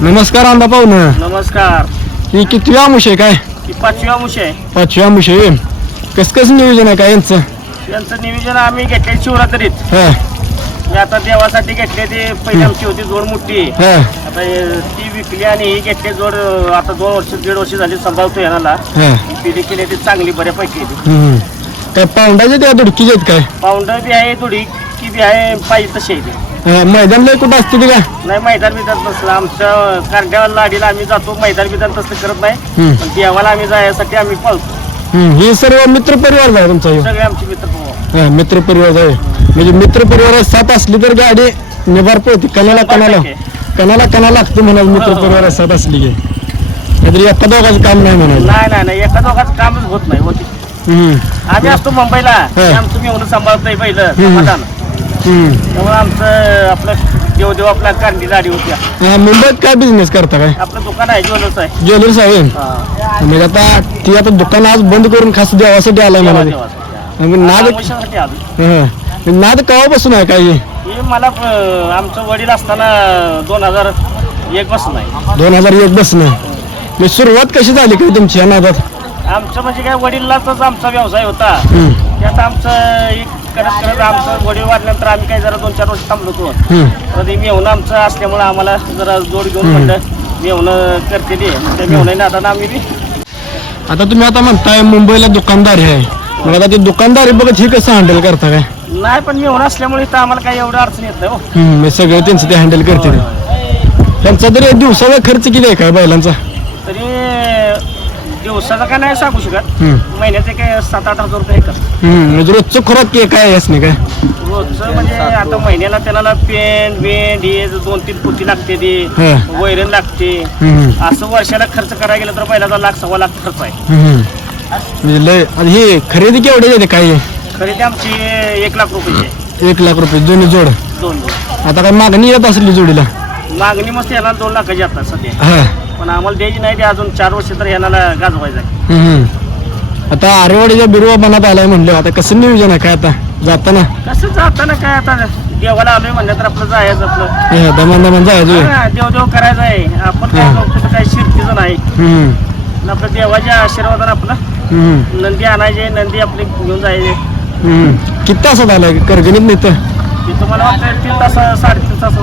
नमस्कार आंबा पाहुण. नमस्कार. ही कितवी आमुष आहे काय? ही पाचवी अंश आहे. पाचवी आमुष आहे कस कसं नियोजन आहे काय यांचं? यांचं नियोजन आम्ही घेतले शिवरात्रीत. हा. मी आता देवासाठी घेतले ते पहिली आमची होती जोड मोठी. हा. आता हे- ती विकली आणि ही घेतली जोड अं, आता दोन वर्ष दीड वर्ष झाली सांभाळतो याला हा. पिढी केली ती चांगली बऱ्यापैकी. आहे ती. हम्म. काय पाऊंडाचे त्या दुडकीचे आहेत काय? पाऊंडर बी आहे थोडी की बी आहे पाहिजे तशी आहे ती. हा, मैदानला कुठं असते ते का नाही मैदान बिदान नसलं आमच्या कारड्या लाडीला आम्ही जातो मैदान बिदान तसं करत नाही. पण देवाला आम्ही जायसाठी आम्ही पळतो हम्म. हे सर्व मित्र परिवार आहे तुमचा ह्यो. सगळे आमचे मित्र भाऊ. हा मित्र परिवार आहे म्हणजे मित्र परिवार साथ असली तर गाडी निभार पळते कणाला कणाला कणाला कणा लागते म्हणाल मित्र परिवार साथ असली की नाहीतरी एका दोघाचं काम नाही म्हणाल नाही नाही नाही एका दोघांचं कामच होत नाही होती. आम्ही असतो मुंबईला हा. आमचं मी एवढं सांभाळतोय पहिलं. समाधान. त्यामुळे आमचं आपलं देवदेव आपला कांडी गाडी होती हा, मुंबईत काय बिझनेस करता काय आपलं दुकान आहे ज्वेलर्स आहे ज्वेलर्स आहे हा. म्हणजे आता ती आता दुकान आज बंद करून खास देवासाठी आलाय देवाचं. म्हणजे नाद आमुष्यासाठी आलो. हा. नाद केव्हापासून आहे काय हे? हे मला अं, आमचं वडील असताना दोन हजार एक पासून आहे दोन हजार एक बस म्हणजे सुरुवात कशी झाली काय तुमची या नादात आमचं म्हणजे काय वडिलाचाच आमचा व्यवसाय होता हम्म. त्यात आमचं एक करत करत आमचं वडील वाढल्यानंतर आम्ही काय जरा दोन चार वर्ष थांबलो होतो. तर ते मेवणं आमचं असल्यामुळं आम्हाला जरा जोड घेऊन. म्हणलं मेवणं करते ते. त्या मेवणं नादानं आम्ही बी आता तुम्ही आता म्हणताय मुंबईला दुकानदारी आहे. मग आता ती दुकानदारी बघत ही कसं हँडल करता काय? नाही पण मेवणं असल्यामुळे इथं आम्हाला काही एवढं अडचण येत नाही हो. हम्म, सगळं त्यांचं ते हँडल करते ते. त्यांचा तरी दिवसाचा खर्च किती आहे काय बैलांचा? तरी दिवसाचा काय नाही सांगू शकत. हम्म. महिन्याचे काय सात आठ हजार रुपये हम्म, म्हणजे रोजचं खुराक के- काय आहेस नाही काय? रोजचं म्हणजे आता महिन्याला त्याला पेंट बेंड हे दोन तीन पुती लागते ती हा. वैरण लागते. हम्म, असं वर्षाला खर्च करायला गेलं तर पहिल्याचा लाख सव्वा लाख खर्च आहे. हम्म. म्हणजे लय आता ही खरेदी केवढी येते काय? खरेदी आमची एक लाख रुपयाची आहे. एक लाख रुपये दोन्ही जोड. दोन दोन आता काय मागणी येत असली जोडीला? मागणी मस्त याला दोन लाखाची आता सध्या. हा. पण आम्हाला द्यायची नाही ते अजून चार वर्ष तर यांना गाजवायचं आहे. हम्म. आता आरेवाडीच्या बिरुवा बनात आलाय म्हणलं आता कसं नियोजन आहे काय आता? जाताना? कसं जाताना काय आता? देवाला आलोय म्हणलं तर आपलं जायचं आपलं. हे दमान दमान जायचं हा, देव देव करायचं आहे. आपण काय हा. कुठं शिरतीचं नाही. हम्म, आणि आपलं देवाच्या आशीर्वादानं आपलं हम्म, नंदी आणायचे नंदी आपले घेऊन जायचे. हम्म. किती तासात आलाय? करगणित नाही तर ते तुम्हाला वाटतं तीन तास साडेतीन तास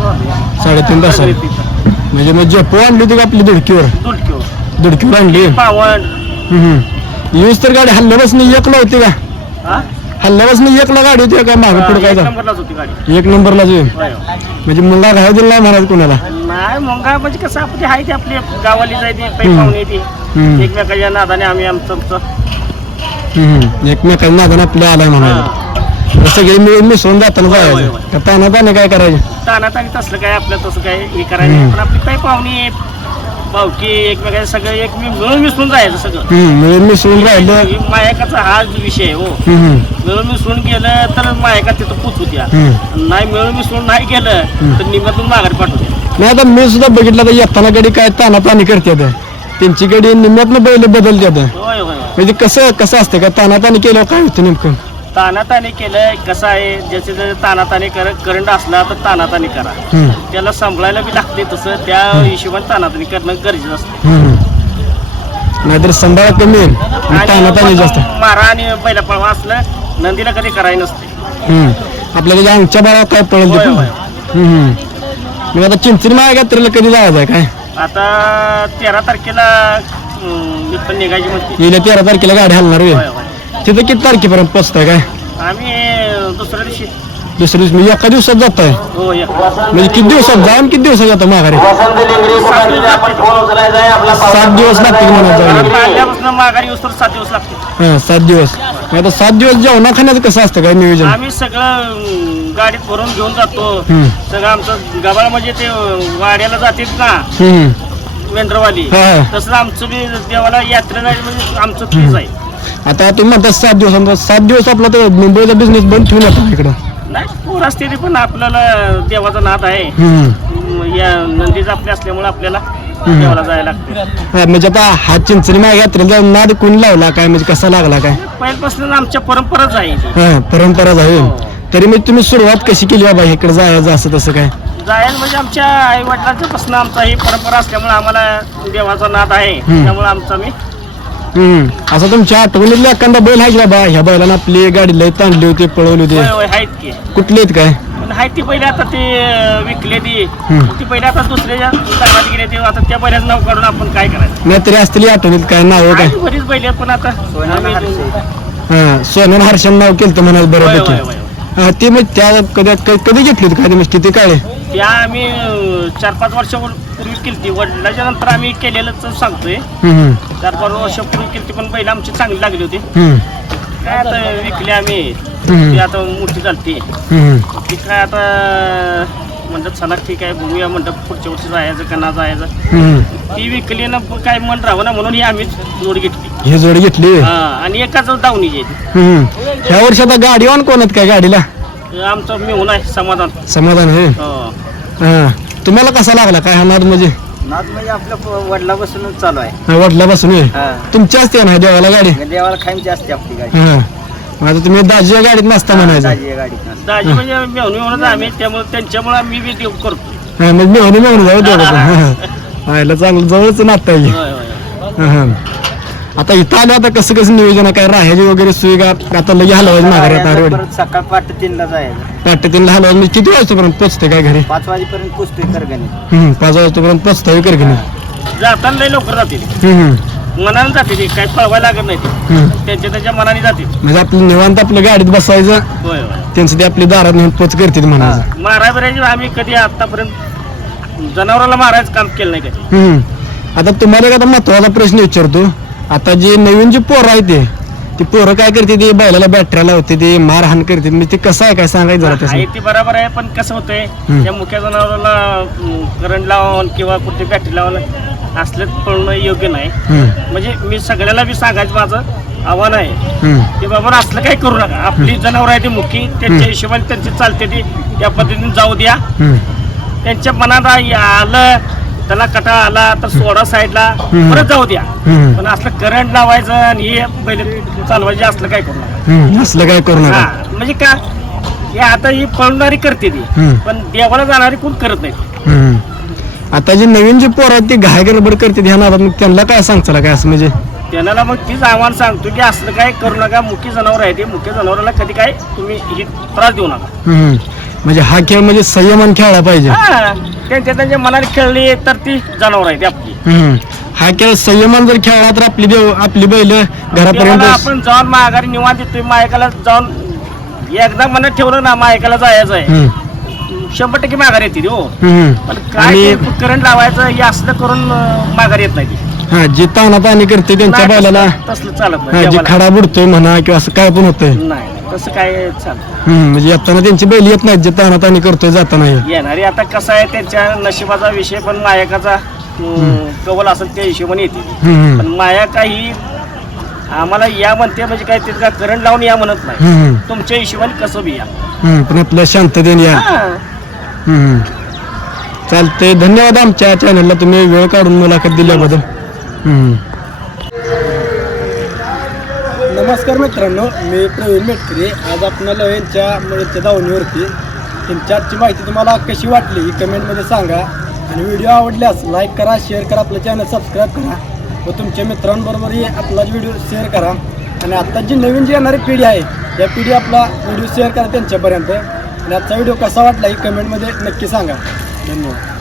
साडेतीन तासात. म्हणजे मग झेपो आणली होती का आपली दुडकीवर दुलक्यो दुडकीवर आणली पावण. यूज तर गाडी हल्ल्यापासून एकला होती का हा हल्ल्यापासून एकला गाडी होती का मागे पुढे काय एक झालं? नंबरलाच होती गाडी एक नंबरला जो होय. म्हणजे मुलगा घाय दिला नाही म्हणाल कोणाला नाही मग काय म्हणजे कसं आपली आहे ती आपली गावाली जायची हम्म. पाहुणे ती हम्म. एकमेकाच्या नादाने आम्ही आमचं आमचं हम्म. एकमेकांना नादान आपल्या आलाय म्हणाले हा. सगळे मिळून मिसळून जाताना होय, ताना काय करायचं? तानात आणि तसलं काय आपलं तसं काय हे करायचं हम्म. पण आपली काही पाहुणे आहेत. भावकी सगळं एक मी मिळून मिसळून जायचं सगळं. हम्म, मिळून मिसळून राहिलं. हे मायकाचा हा विषय आहे हो. हम्म, मिळून मिसळून गेलं तर मायका तिथं पोचू हम्म. नाही मिळून मिसळून नाही गेलं तर निम्यातून माघारी पाठवू द्या. नाही आता मी सुद्धा बघितलं तर येताना गडी काय ताना तानी करतात त्यांची गडी निम्यातनं बैल बदलतात होय होय होय. म्हणजे कसं कसं असतं का? ताना तानी केलं काय होतं नेमकं? तानाताने केलं कसं आहे ज्याचे ज्याचे तानाताने कर करंट असला तर तानाताने करा त्याला सांभाळायला बी लागते तसं त्या हिशोबाने तानाताने करणं गरजेचं असतं. नाहीतर संभाळा कमी आणि जास्त मारा आणि पहिला पळवा असलं नंदीला कधी करायला नसते हम्म. आपल्या त्याच्या अंगच्या बाळा काय पळेल ते होय, पण. होय. हम्म. मग आता चिंचणी माया यात्रेला कधी जायचं आहे काय आता तेरा तारखेला अं, मी पण निघायची म्हणते गेल्या तेरा तारखेला गाडी हलणार होय तिथं किती तारखेपर्यंत पोचताय काय आम्ही दुसऱ्या दिवशी दुसऱ्या दिवशी मी एका दिवसात जाताय हो एक म्हणजे किती दिवसात जाऊन किती दिवसात जातो माघारी सात दिवस लागतील म्हणा जायला आल्यापासून माघारी येऊस तर सात दिवस लागते हा सात दिवस मग आता सात दिवस जेवणा खाण्याचं कसं असतं काय नियोजन आम्ही सगळं अं, गाडीत भरून घेऊन जातो. हम्म. सगळं आमचं गबाळ म्हणजे ते अं, वाड्याला जाते ना. हम्म. मेंढरवाली. हा. तसं आमचं बी देवाला यात्रा जायचं म्हणजे आमचं तीच आहे. आता तुम्ही म्हणता सात दिवस सात दिवस आपला तो मुंबईचा बिझनेस बंद ठेवून येतो इकडं. नाही पोर असते ते पण आपल्याला देवाचा नाद आहे. हम्म. या नंदीच आपल्या असल्यामुळे आपल्याला देवाला जायला लागते हा, म्हणजे आता हा चिंचणी माया यात्रेला नाद कोणी लावला? काय म्हणजे कसा लागला काय? पहिल्यापासून आमच्या परंपराच आहे. हा परंपरा आहे तरी म्हणजे तुम्ही सुरुवात कशी केली बाबा? इकडे जायचं असं तसं काय? जायला म्हणजे आमच्या आई वडिलांच्या पासून आमचा ही परंपरा असल्यामुळे आम्हाला देवाचा नाद आहे. त्यामुळे आमचा मी हम्म. असं तुमच्या आठवणीतला एखादा बैल आहे का बा? ह्या बैलानं आपली गाडी लय ताणली होती पळवली होती. होय होय आहेत की. कुठले आहेत काय? पण आहेत ती पहिले आता ते अं, विकले ती. हम्म. ती पहिले आता दुसऱ्याच्या दारात गेले ते. आता त्या नाव काढून आपण काय करायचं? नाही तरी असतील आठवणीत काय नाव काय? बरीच बैल आहेत पण आता आम्ही- हा हर्षण नाव केलं म्हणाल होय, होय, बरोबर होय, होय. ते मग त्या कधी कधी घेतली होती काय ते किती काळे? त्या आम्ही अं, चार पाच वर्षापूर्वी केली वडिलाच्या नंतर आम्ही केलेलंच सांगतोय. चार पाच वर्षापूर्वी केली पण बैल आमची चांगली लागली होती. काय आता विकली आम्ही? ती आता मोठी झाली हम्म, ती काय आता म्हणतात चला ठीक आहे बघूया म्हणतात पुढच्या वर्षी जायचं का ना जायचं. ती विकली ना काय मन राहावं ना म्हणून ही आम्ही जोड घेतली. ही जोडी घेतली? हा आणि एकाच दावणीची आहे ती. ह्या वर्षी आता गाडी ऑन कोण आहेत? काय गाडीला? आमचं मिळून आहे समाधान. समाधान आहे. हो. हा. तुम्हाला कसा लागला? काय हा नाद म्हणजे? नाद म्हणजे आपल्या वडिलापासूनच चालू आहे. हा, वडिलापासून आहे हा. तुमची असते ना देवाला गाडी? देवाला खायची असते आपली गाडी. हा. आता तुम्ही दाजीच्या गाडीत नसता म्हणायचं. दाजी आहे गाडीत नसते. दाजी म्हणजे आम्ही त्यामुळे त्यांच्यामुळे आम्ही बी देव करतो. हा मग मी म्हणून म्हणून जाऊ. हा. आयला चांगलं जवळच नातं आहे. होय, होय. हा, हा. आता इथं आलं आता कसं कसं नियोजन आहे? काय राहायची वगैरे सुविधा आता लगे हलवायची माघारी आता परत सकाळ पाठ तीनला जायचं. पाठ तीनला हलवायचं म्हणजे किती वाजतापर्यंत पोचते काय घरी? पाच वाजेपर्यंत पोचतोय करगणी. हम्म, पाच वाजतापर्यंत पोचता कर की नाही जाताना लय लवकर जाते ती. हम्म, हम्म, मनाने जाते ती काय पळवायला लागत नाही ती. हम्म. त्यांच्या त्यांच्या मनाने जाते ती. म्हणजे आपलं निवांत आपलं गाडीत बसायचं होय होय. त्यांचं ते आपली दारात नेऊन पोच करते म्हणायचं. माराय बिरायची आम्ही कधी आतापर्यंत जनावराला मारायचं काम केलं नाही कधी. हम्म. आता तुम्हाला एक आता महत्त्वाचा प्रश्न विचारतो. आता जे नवीन जे पोरं आहे ते ती पोरं काय करते ते बैलाला बॅटऱ्या लावते ते मारहाण करते. म्हणजे ते कसं आहे काय सांगायचं जरा आहे तसं ती बरोबर आहे पण कसं होतंय. त्या मुख्य जनावराला करंट लावून किंवा कुठे बॅटरी लावून असलं पळणं योग्य नाही. म्हणजे मी सगळ्याला बी सांगायचं माझं आव्हान आहे. की बाबा असलं काही करू नका. आपली जनावर आहे ती मुख्य त्यांच्या हिशोबाने त्यांची चालते ती. त्या पद्धतीने जाऊ द्या. त्यांच्या मनात आ- आलं त्याला कटा आला तर सोडा साईडला. परत जाऊ द्या. पण असलं करंट लावायचं आणि हे पहिले चालवायचे असलं काय करू नका. असलं काय करू नका. हा म्हणजे का हे आता ही पळणारी करते ती. हम्म. पण देवाला जाणारी कोण करत नाही. हम्म. आता जे नवीन जे पोरं आहेत ते घाय गडबड करते ध्यान मग त्यांना काय सांगचाल काय असं म्हणजे? त्यांना मग तीच आव्हान सांगतो की असलं काय करू नका. मुख्य जनावर आहे ते. मुख्य जनावराला कधी काय तुम्ही हे त्रास देऊ नका. हम्म. म्हणजे हा खेळ म्हणजे संयमान खेळला पाहिजे. हा. त्यांच्या त्यांच्या मनाने खेळली तर ती जनावर आहे ती आपली. हम्म. हा खेळ संयमान जर खेळला तर आपली देव आपली बैल घरापर्यंत आपण जाऊन माघारी निवांत येतोय. मायकाला जाऊन एकदा मनात ठेवलं ना मायकाला जायचं आहे. हम्म, शंभर टक्के माघारी येते ती, हो. हम्म. पण काय आणि करंट लावायचं हे असलं करून अं, माघारी येत नाही ती. हा जे ताना ताणी करते त्यांच्या नाही, बैलाला. तसलं- तसलं चालत हा, नाही जे देवाला. खडा बुडतोय म्हणा किंवा असं काय पण होतंय. नाही नाही, तसं काय चालत हम्म, म्हणजे येताना त्यांची बैल येत नाहीत जे ताणी करतोय जाताना हे. येणारी आता कसं आहे त्यांच्या नशिबाचा विषय पण मायकाचा अं, कवल असेल त्या हिशोबाने येते ती. हम्म, पण माया काही आम्हाला या म्हणते म्हणजे काय तिथं करंट लावून या म्हणत नाही हम्म, तुमच्या हिशोबाने कसं बी या हम्म. पण आपल्या शांततेने या हा. हम्म. चालतंय धन्यवाद आमच्या चॅनलला तुम्ही वेळ काढून मुलाखत दिल्याबद्दल हम्म. नमस्कार मित्रांनो मी प्रवीण मेटकरे. आज आपल्याला यांच्या यांच्या दावणीवरती त्यांची आजची माहिती तुम्हाला कशी वाटली ही कमेंटमध्ये सांगा. आणि व्हिडिओ आवडल्यास लाईक करा शेअर करा आपलं चॅनल सबस्क्राईब करा व तुमच्या मित्रांबरोबरही आपला व्हिडिओ शेअर करा. आणि आत्ता जी नवीन जी येणारी पिढी आहे या पिढी आपला व्हिडिओ शेअर करा त्यांच्यापर्यंत. आणि आजचा व्हिडिओ कसा वाटला ही कमेंटमध्ये नक्की सांगा. धन्यवाद.